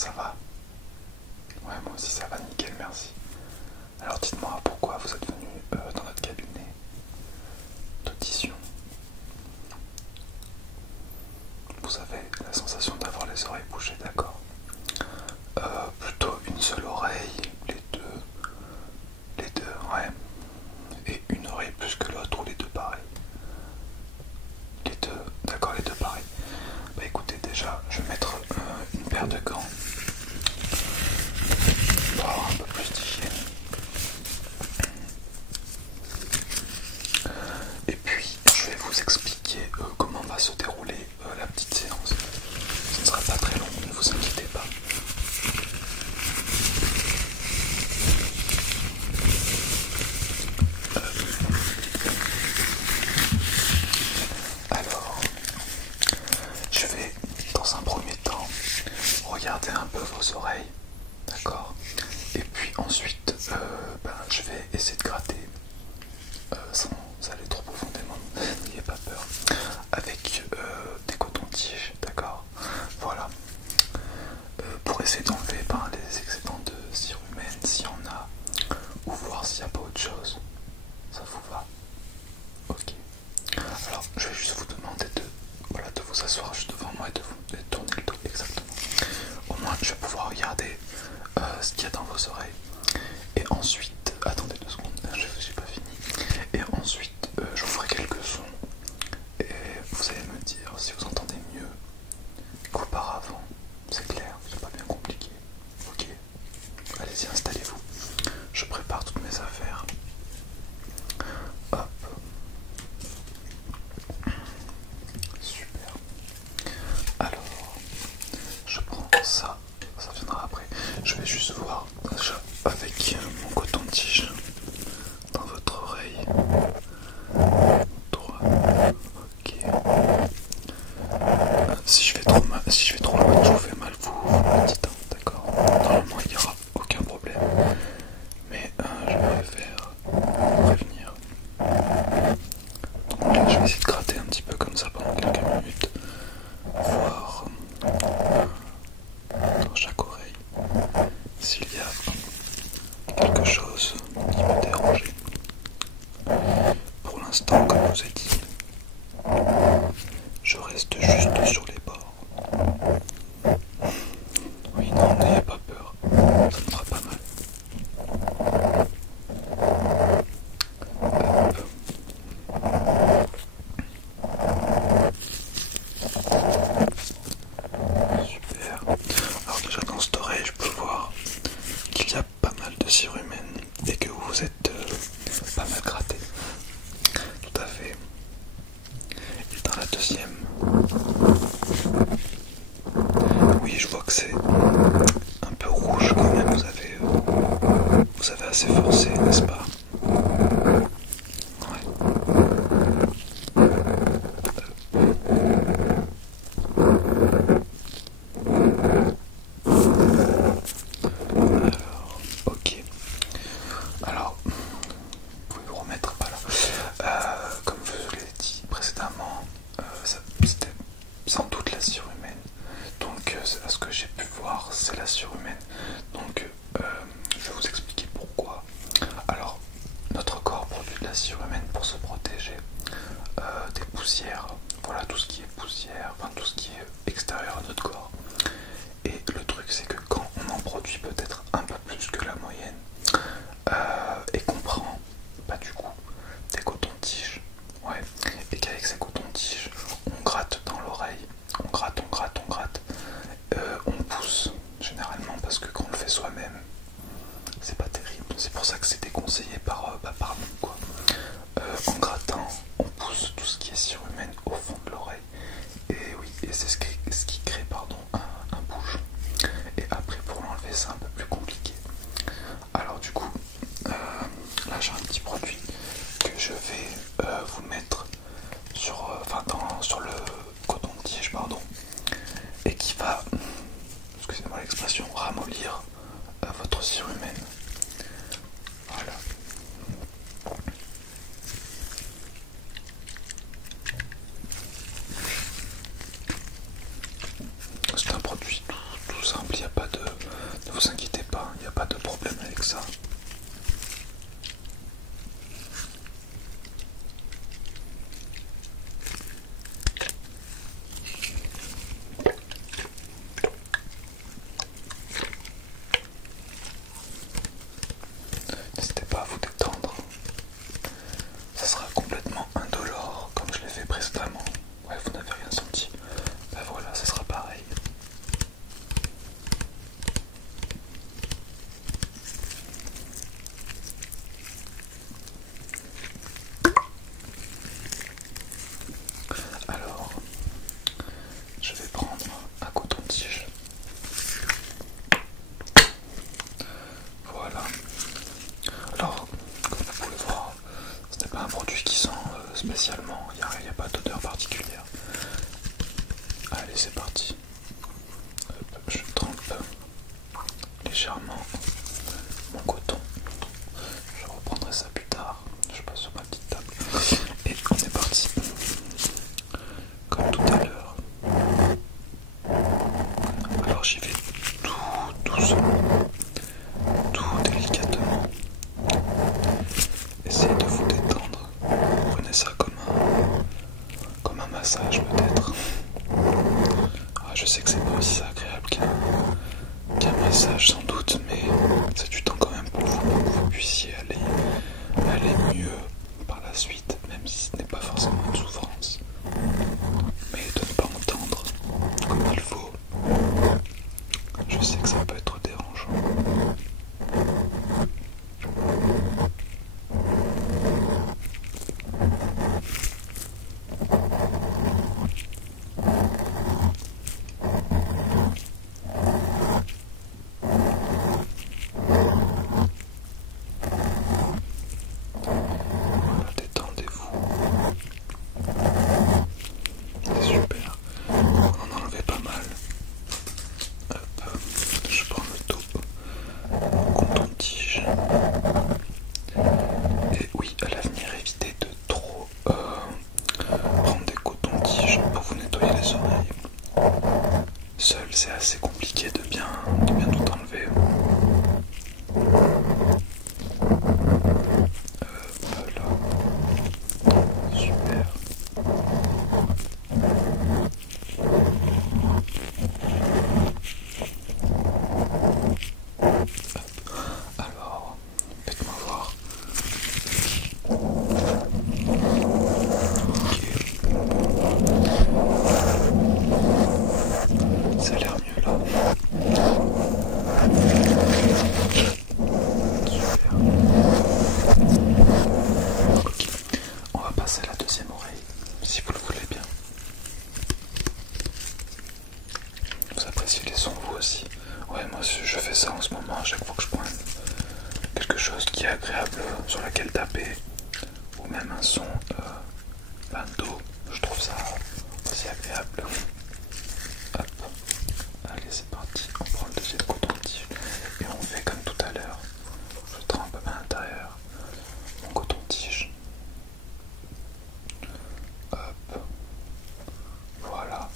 Ça va? Ouais, moi aussi ça va nickel, merci. Alors dites-moi pourquoi vous êtes venu dans notre cabinet d'audition. Vous avez la sensation d'avoir les oreilles bouchées, d'accord? Plutôt une seule oreille, les deux, ouais. Et une oreille plus que l'autre ou les deux pareils? Les deux, d'accord, les deux pareils. Bah écoutez, déjà, je vais mettre une paire de gants pour avoir un peu plus d'hygiène. Et puis, je vais vous expliquer comment va se dérouler la petite séance. Ce ne sera pas très long, ne vous inquiétez pas. Alors, je vais dans un premier temps regarder un peu vos oreilles, d'accord? Et puis ensuite, je vais essayer de gratter sans aller trop profondément, n'ayez pas peur, avec des cotons-tiges, d'accord? Voilà, pour essayer d'enlever les excédents de cire humaine s'il y en a, ou voir s'il n'y a pas autre chose. Ça vous va? Ok. Alors, je vais juste vous demander de vous asseoir juste devant moi et de tourner le dos exactement. Au moins, je vais pouvoir regarder ce qu'il y a dans vos oreilles. Et ensuite, attendez 2 secondes, j'ai pas fini. Et ensuite, je vous ferai quelques sons. Et vous allez me dire si vous entendez mieux qu'auparavant. C'est clair, c'est pas bien compliqué. Ok. Allez-y, installez-vous. Je prépare toutes mes affaires. Hop. Super. Alors, je prends ça. Ça viendra après. Je vais juste voir déjà avec mon coton-tige dans votre oreille droite. Ok. Si je fais trop loin, je vous fais mal, vous me dites, hein, d'accord? Normalement, il n'y aura aucun problème. Mais je préfère prévenir. Donc là, je vais essayer de gratter un petit peu comme ça pendant quelques minutes. Voir dans chaque oreille s'il y a quelque chose qui peut déranger. Pour l'instant, comme je vous ai dit, je reste juste sur les bords. Oui, non, n'ayez pas peur, ça me fera pas mal. Super. Alors déjà dans cette oreille, je peux voir qu'il y a pas mal de cire humaine et que vous êtes pas mal gratté. Tout à fait. Et dans la deuxième, oui, je vois que c'est un peu rouge quand même. Vous avez assez forcé, n'est-ce pas? Ok. Alors, vous pouvez vous remettre pas là. Comme je vous l'ai dit précédemment, c'était sans doute la cire humaine. Donc, à ce que j'ai pu voir, c'est la cire humaine. Donc, je vais vous expliquer pourquoi. Alors, notre corps produit de la cire humaine pour se protéger des poussières. Voilà, tout ce qui est poussière, enfin tout ce qui est extérieur à notre corps. Et le truc, c'est que quand on en produit peut-être un peu plus que la moyenne, et qu'on prend, bah du coup, des cotons-tiges, ouais, et qu'avec ces cotons-tiges, on gratte dans l'oreille, on gratte, on pousse, généralement, parce que quand on le fait soi-même, c'est pas terrible. C'est pour ça que c'est déconseillé par nous, quoi. En grattant, on pousse tout ce qui est cire humaine au fond de l'oreille. Et oui, et c'est ce qui crée un bouchon. Et après, pour l'enlever, c'est un peu plus compliqué. Alors du coup, là j'ai un petit produit que je vais vous mettre sur le coton-tige, pardon, et qui va, excusez-moi l'expression, ramollir votre cire humaine. Voilà. C'est un produit tout simple, il n'y a pas de massage peut-être. Ah, je sais que c'est pas aussi agréable qu'un massage sans doute, mais c'est du temps quand même pour vous, pour que vous puissiez aller mieux par la suite, même si ce n'est pas forcément une souffrance. Mais de ne pas entendre comme il faut, je sais que ça peut être dérangeant. Voilà, détendez-vous. C'est super. On en a enlevé pas mal. Hop, je prends le dos, coton-tige. Et oui, à l'avenir, évitez de trop prendre des cotons-tiges pour vous nettoyer les oreilles. Seul, c'est assez compliqué de bien tout enlever. Voilà. Super. Alors, faites-moi voir. Ok. Ça a l'air mieux là. Super. Ok. On va passer à la deuxième oreille, si vous le voulez bien. Vous appréciez les sons vous aussi? Ouais, moi je fais ça en ce moment à chaque fois que je prends quelque chose qui est agréable sur laquelle taper, ou même un son d'eau, je trouve ça aussi agréable. Hop, allez c'est parti, on prend le deuxième coton-tige et on fait comme tout à l'heure. Je trempe à l'intérieur mon coton-tige. Hop, voilà.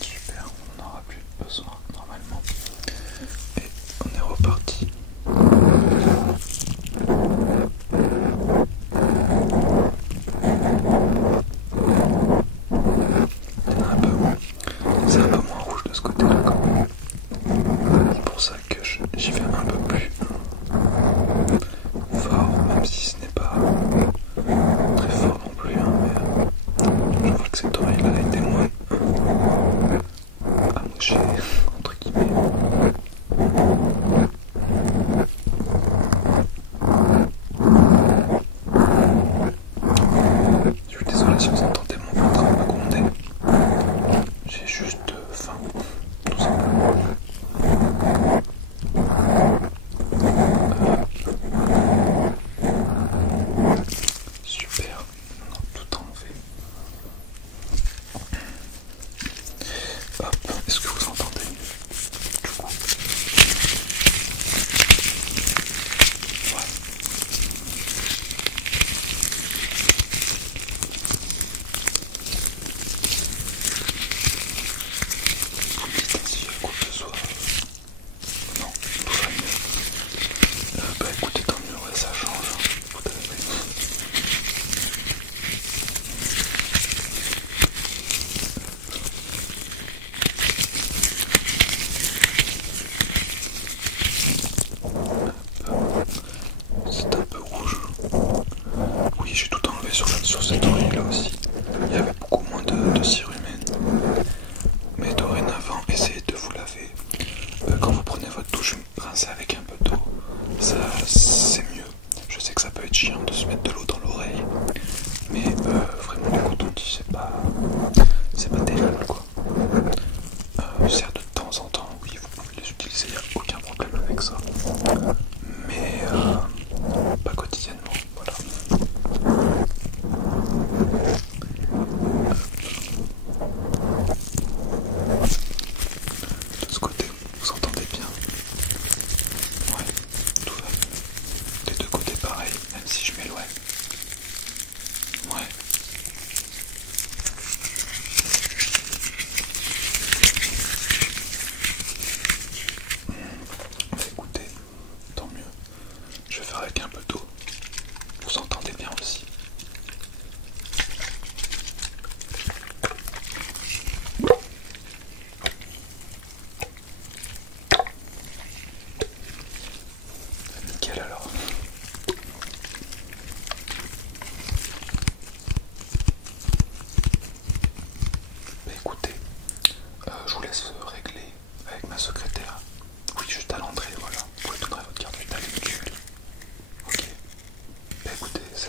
Super, on n'en aura plus besoin normalement. Et on est reparti.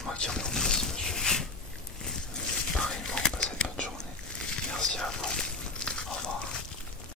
moi qui remets au